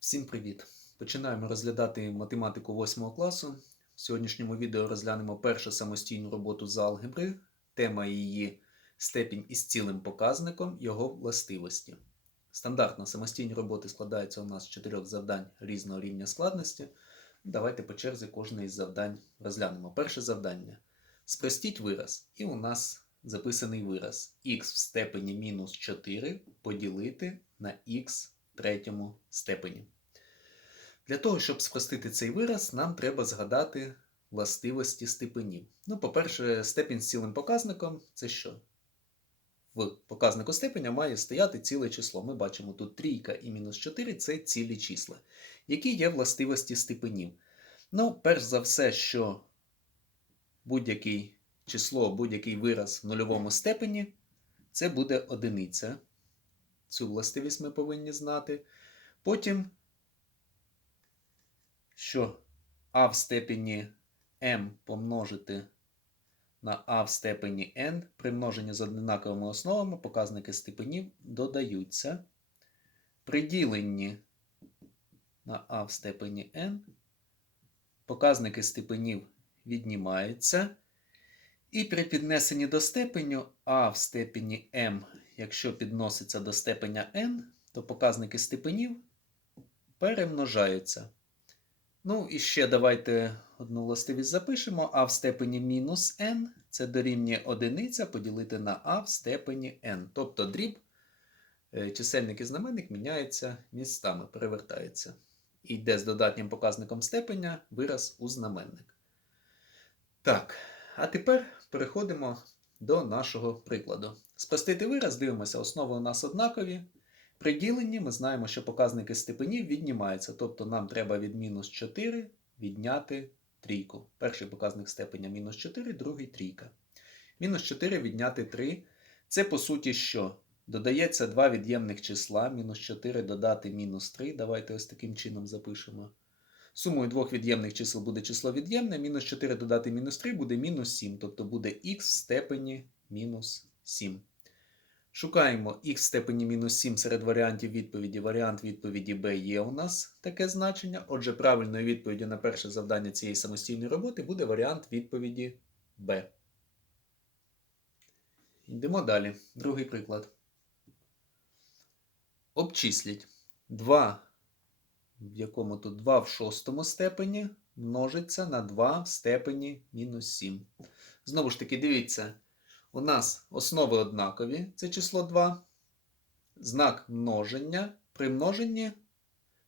Всім привіт! Починаємо розглядати математику 8 класу. В сьогоднішньому відео розглянемо першу самостійну роботу з алгебри. Тема її степінь із цілим показником, його властивості. Стандартно самостійні роботи складаються у нас з чотирьох завдань різного рівня складності. Давайте по черзі кожне із завдань розглянемо. Перше завдання. Спростіть вираз. І у нас записаний вираз х в степені мінус 4 поділити на х третьому степені. Для того, щоб спростити цей вираз, нам треба згадати властивості степенів. Ну, по-перше, степінь з цілим показником це що? В показнику степеня має стояти ціле число. Ми бачимо тут трійка і мінус 4 це цілі числа. Які є властивості степенів? Ну, перш за все, що будь-яке число, будь-який вираз в нульовому степені це буде одиниця. Цю властивість ми повинні знати. Потім що а в степені m помножити на а в степені n при множенні з однаковими основами показники степенів додаються. При діленні на а в степені n показники степенів віднімаються. І при піднесенні до степеню а в степені m, якщо підноситься до степеня n, то показники степенів перемножаються. Ну, і ще давайте одну властивість запишемо. А в степені мінус n це дорівнює одиниця поділити на а в степені n. Тобто дріб, е, чисельник і знаменник міняються містами, перевертаються. І йде з додатнім показником степеня вираз у знаменник. Так, а тепер переходимо до нашого прикладу. Спростити вираз, дивимося, основи у нас однакові. При діленні ми знаємо, що показники степенів віднімаються, тобто нам треба від мінус 4 відняти трійку. Перший показник степеня мінус 4, другий трійка. Мінус 4 відняти 3. Це по суті що? Додається два від'ємних числа, мінус 4 додати мінус 3. Давайте ось таким чином запишемо. Сумою двох від'ємних чисел буде число від'ємне, мінус 4 додати мінус 3 буде мінус 7, тобто буде х в степені мінус 7. Шукаємо х в степені мінус 7 серед варіантів відповіді. Варіант відповіді b є у нас таке значення. Отже, правильною відповіддю на перше завдання цієї самостійної роботи буде варіант відповіді b. Йдемо далі. Другий приклад. Обчисліть 2, в якому тут 2 в шостому степені множиться на 2 в степені мінус 7. Знову ж таки, дивіться. У нас основи однакові, це число 2. Знак множення. При множенні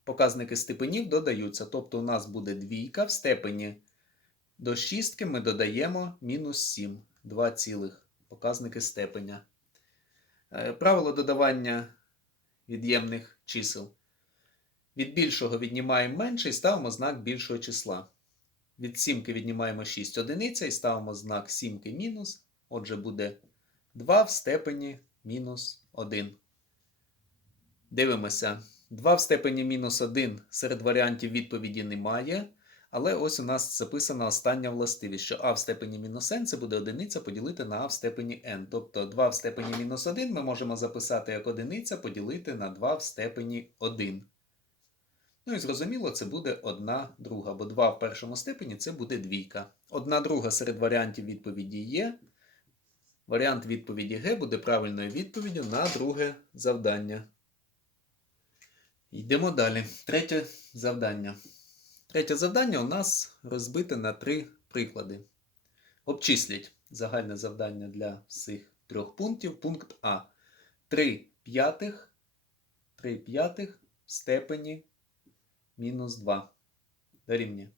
показники степенів додаються. Тобто у нас буде двійка в степені до шістки ми додаємо мінус 7. 2 цілих показники степеня. Е, правило додавання від'ємних чисел. Від більшого віднімаємо менше і ставимо знак більшого числа. Від сімки віднімаємо 6 одиниця і ставимо знак сімки мінус. Отже, буде 2 в степені мінус 1. Дивимося. 2 в степені мінус 1 серед варіантів відповіді немає. Але ось у нас записана остання властивість, що а в степені мінус n це буде одиниця поділити на а в степені n. Тобто 2 в степені мінус 1 ми можемо записати як одиниця поділити на 2 в степені 1. Ну і зрозуміло, це буде 1 друга, бо 2 в першому степені це буде двійка. 1 друга серед варіантів відповіді є. Варіант відповіді Г буде правильною відповіддю на друге завдання. Йдемо далі. Третє завдання. Третє завдання у нас розбите на три приклади. Обчисліть загальне завдання для всіх трьох пунктів. Пункт А. 3 п'ятих 3 п'ятих в степені мінус 2. Дорівнює.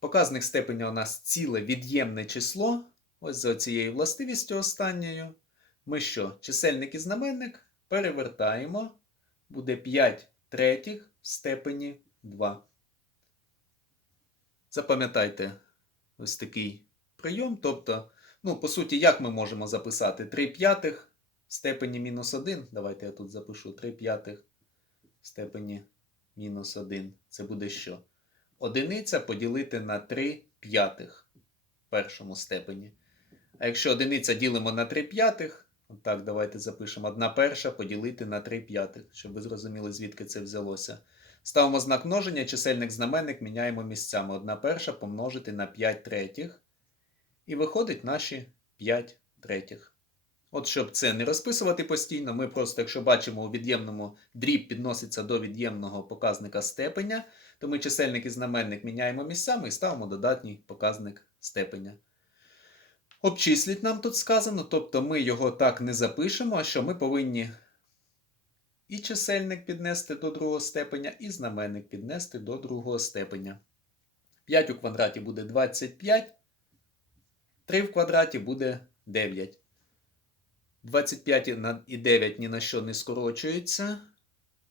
Показник степеня у нас ціле від'ємне число. Ось за цією властивістю останньою. Ми що? Чисельник і знаменник перевертаємо. Буде 5 третіх в степені 2. Запам'ятайте ось такий прийом. Тобто, ну, по суті, як ми можемо записати 3 п'ятих в степені мінус 1. Давайте я тут запишу 3 п'ятих в степені мінус 1. Це буде що? Одиниця поділити на 3 п'ятих в першому степені. А якщо одиниця ділимо на 3 п'ятих, так, давайте запишемо 1 перша поділити на 3 п'ятих, щоб ви зрозуміли, звідки це взялося. Ставимо знак множення, чисельник знаменник міняємо місцями. 1 перша помножити на 5 третіх. І виходить наші 5 третіх. От щоб це не розписувати постійно, ми просто, якщо бачимо у від'ємному дріб підноситься до від'ємного показника степеня, то ми чисельник і знаменник міняємо місцями і ставимо додатній показник степеня. Обчисліть нам тут сказано, тобто ми його так не запишемо, що ми повинні і чисельник піднести до другого степеня, і знаменник піднести до другого степеня. 5 у квадраті буде 25, 3 в квадраті буде 9. 25 і 9 ні на що не скорочуються.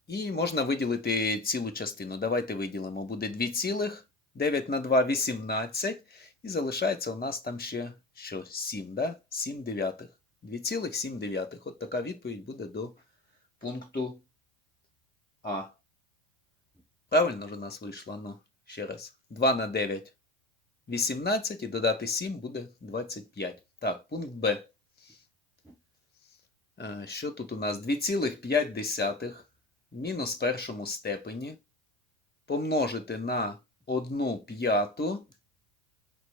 І можна виділити цілу частину. Давайте виділимо. Буде 2 цілих, 9 на 2 18. І залишається у нас там ще що? 7, да? 7 дев'ятих. 2,7 дев'ятих. От така відповідь буде до пункту А. Правильно ж у нас вийшло? Ну, ще раз. 2 на 9 18 і додати 7 буде 25. Так, пункт Б. Е, Що тут у нас? 2,5 в мінус першому степені помножити на 1 п'яту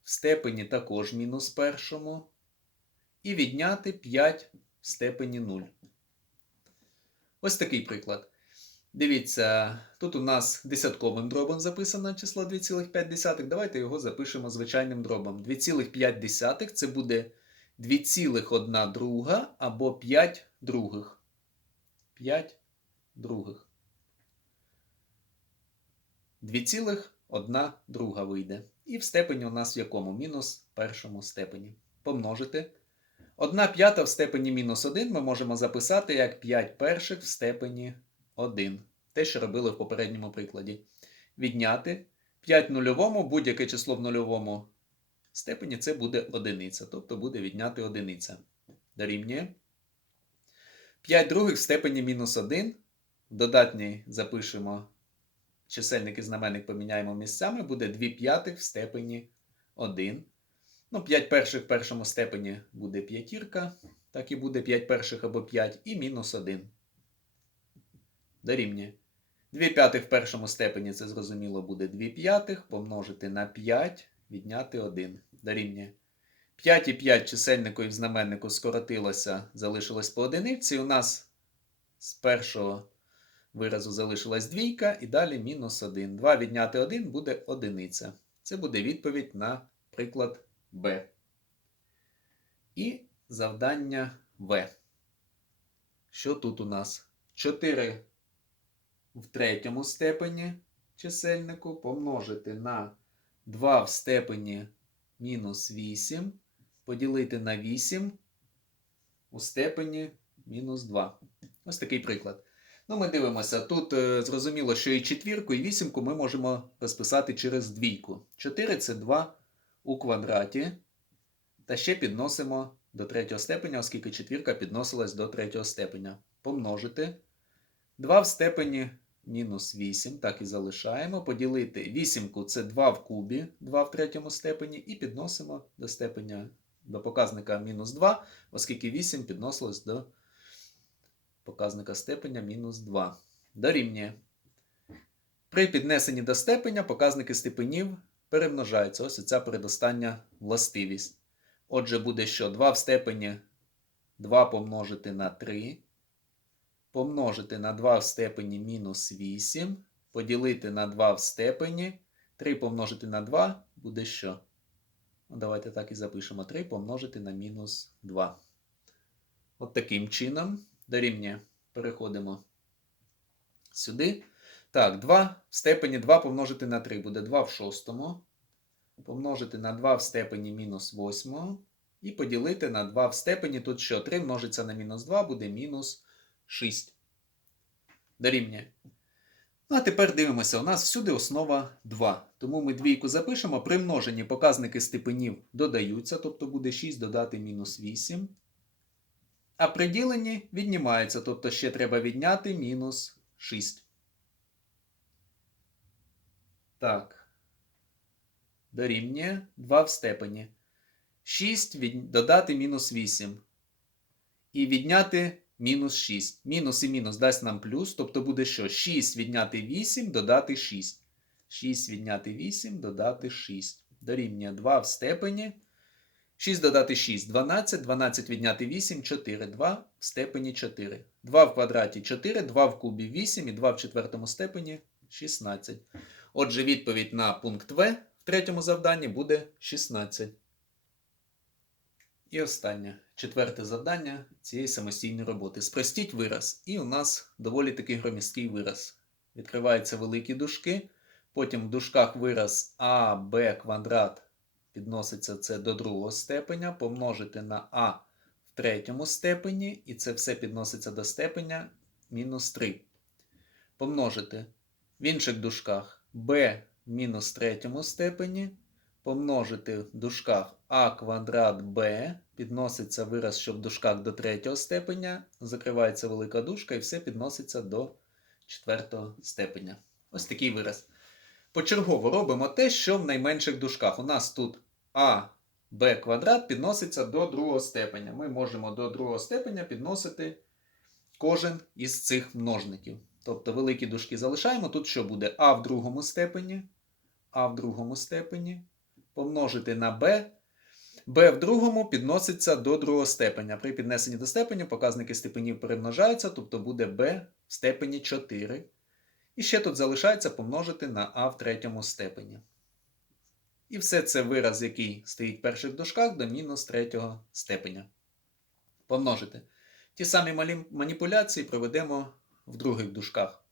в степені також мінус першому і відняти 5 в степені 0. Ось такий приклад. Дивіться, тут у нас десятковим дробом записано число 2,5. Давайте його запишемо звичайним дробом. 2,5 це буде 2,1 друга або 5 других. 5 других. 2,1 друга вийде. І в степені у нас в якому? Мінус першому степені. Помножити. 1 п'ята в степені мінус 1 ми можемо записати як 5 перших в степені 1. Те, що робили в попередньому прикладі. Відняти 5 нульовому, будь-яке число в нульовому степені це буде одиниця. Тобто буде відняти одиниця. Дорівнює. 5 других в степені мінус 1. Додатній запишемо чисельник і знаменник поміняємо місцями, буде 2 п'ятих в степені 1. Ну, 5 перших в першому степені буде п'ятірка. Так і буде 5 перших або 5 і мінус 1. Дорівнює. 2 п'ятих в першому степені, це зрозуміло, буде 2 п'ятих помножити на 5, відняти 1. Дорівнює. 5 і 5 чисельнику і в знаменнику скоротилося, залишилось по одиниці. У нас з першого виразу залишилась двійка, і далі мінус 1. 2 відняти 1 буде одиниця. Це буде відповідь на приклад Б. І завдання В. Що тут у нас? 4 в третьому степені чисельнику помножити на 2 в степені мінус 8, поділити на 8 у степені мінус 2. Ось такий приклад. Ну, ми дивимося. Тут е, зрозуміло, що і четвірку, і вісімку ми можемо розписати через двійку. 4 це 2 у квадраті. Та ще підносимо до третього степеня, оскільки четвірка підносилась до третього степеня. Помножити. 2 в степені мінус 8, так і залишаємо. Поділити вісімку це 2 в кубі, 2 в третьому степені, і підносимо до степеня до показника мінус 2, оскільки 8 підносилось до показника степеня мінус 2. Дорівнює. При піднесенні до степеня показники степенів перемножаються. Ось ця передостання властивість. Отже, буде що? 2 в степені 2 помножити на 3. Помножити на 2 в степені мінус 8. Поділити на 2 в степені. 3 помножити на 2 буде що? Давайте так і запишемо. 3 помножити на мінус 2. От таким чином дорівнює. Переходимо сюди. Так, 2 в степені 2 помножити на 3 буде 2 в шостому. Помножити на 2 в степені мінус 8. І поділити на 2 в степені. Тут що? 3 множиться на мінус 2 буде мінус 6. Дорівнює. Ну, а тепер дивимося, у нас всюди основа 2. Тому ми двійку запишемо. При множенні показники степенів додаються, тобто буде 6 додати мінус 8. А при діленні віднімається, тобто ще треба відняти мінус 6. Так. Дорівнює 2 в степені. 6 від... додати мінус 8. І відняти мінус 6. Мінус і мінус дасть нам плюс, тобто буде що? 6 відняти 8, додати 6. 6 відняти 8, додати 6. Дорівнює 2 в степені. 6 додати 6 12, 12 відняти 8 4, 2 в степені 4. 2 в квадраті 4, 2 в кубі 8 і 2 в четвертому степені 16. Отже, відповідь на пункт В в третьому завданні буде 16. І останнє, четверте завдання цієї самостійної роботи. Спростіть вираз. І у нас доволі такий громісткий вираз. Відкриваються великі дужки, потім в дужках вираз а, б квадрат підноситься це до другого степеня, помножити на а в третьому степені, і це все підноситься до степеня мінус 3. Помножити в інших дужках b в мінус третьому степені, помножити в дужках а квадрат b, підноситься вираз, що в дужках до третього степеня, закривається велика дужка і все підноситься до четвертого степеня. Ось такий вираз. Почергово робимо те, що в найменших дужках. У нас тут а b квадрат підноситься до другого степеня. Ми можемо до другого степеня підносити кожен із цих множників. Тобто великі дужки залишаємо. Тут що буде а в другому степені, а в другому степені помножити на b. b в другому підноситься до другого степеня. При піднесенні до степеню показники степенів перемножаються, тобто буде b в степені 4. І ще тут залишається помножити на а в третьому степені. І все це вираз, який стоїть в перших дужках, до мінус третього степеня. Помножити. Ті самі маніпуляції проведемо в других дужках.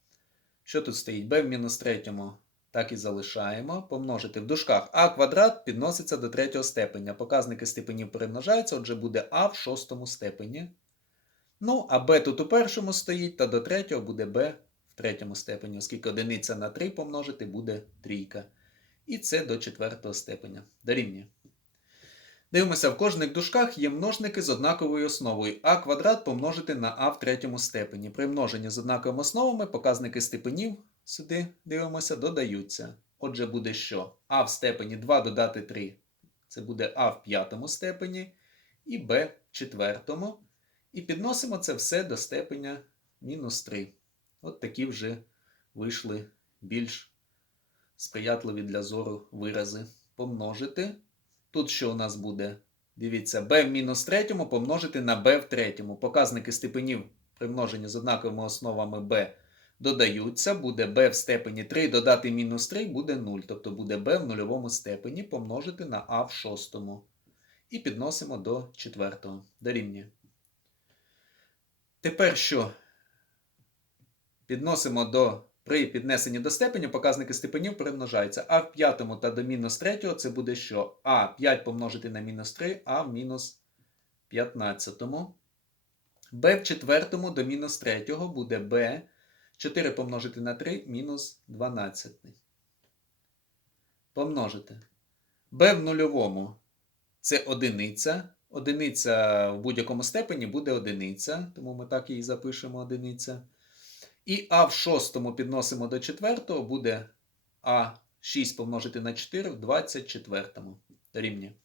Що тут стоїть? b в мінус третьому так і залишаємо. Помножити в дужках а квадрат підноситься до третього степеня. Показники степенів перемножаються, отже буде а в шостому степені. Ну, а b тут у першому стоїть, та до третього буде b в третьому степені, оскільки одиниця на 3 помножити буде трійка. І це до четвертого степеня. Дорівнює. Дивимося, в кожних дужках є множники з однаковою основою. а квадрат помножити на а в третьому степені. При множенні з однаковими основами показники степенів сюди дивимося, додаються. Отже, буде що? а в степені 2 додати 3. Це буде а в п'ятому степені і b в четвертому. І підносимо це все до степеня мінус 3. От такі вже вийшли більш сприятливі для зору вирази. Помножити. Тут що у нас буде? Дивіться, b в мінус третьому помножити на b в третьому. Показники степенів при множенні з однаковими основами b додаються. Буде b в степені 3 додати мінус 3 буде 0. Тобто буде b в нульовому степені помножити на а в шостому. І підносимо до четвертого. Дорівнює. Тепер що? Підносимо до при піднесенні до степеню показники степенів перемножаються. А в п'ятому та до мінус третього це буде що? А 5 помножити на мінус 3, а в мінус 15. Б в четвертому до мінус третього буде Б. 4 помножити на 3 мінус 12. Помножити. Б в нульовому це одиниця. Одиниця в будь-якому степені буде одиниця, тому ми так її запишемо одиниця. І А в шостому підносимо до четвертого, буде А 6 помножити на 4 в 24 рівні.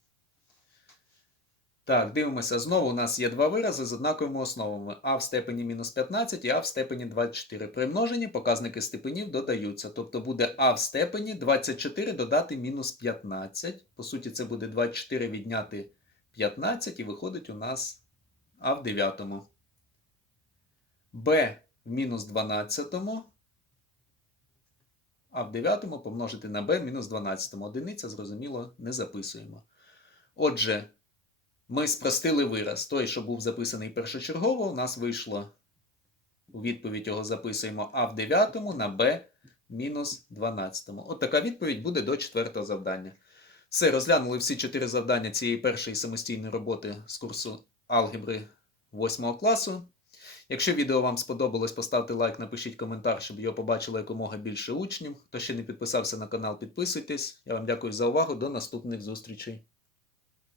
Так, дивимося. Знову у нас є два вирази з однаковими основами. А в степені мінус 15 і А в степені 24. При множенні показники степенів додаються. Тобто буде А в степені 24 додати мінус 15. По суті, це буде 24 відняти 15, і виходить у нас А в 9. Б в мінус 12, а в 9 помножити на b мінус 12. Одиниця, зрозуміло, не записуємо. Отже, ми спростили вираз. Той, що був записаний першочергово, у нас вийшло. У відповідь його записуємо а в 9 на в мінус 12. От така відповідь буде до четвертого завдання. Все, розглянули всі чотири завдання цієї першої самостійної роботи з курсу алгебри 8 класу. Якщо відео вам сподобалось, поставте лайк, напишіть коментар, щоб його побачило якомога більше учнів. Хто ще не підписався на канал, підписуйтесь. Я вам дякую за увагу. До наступних зустрічей.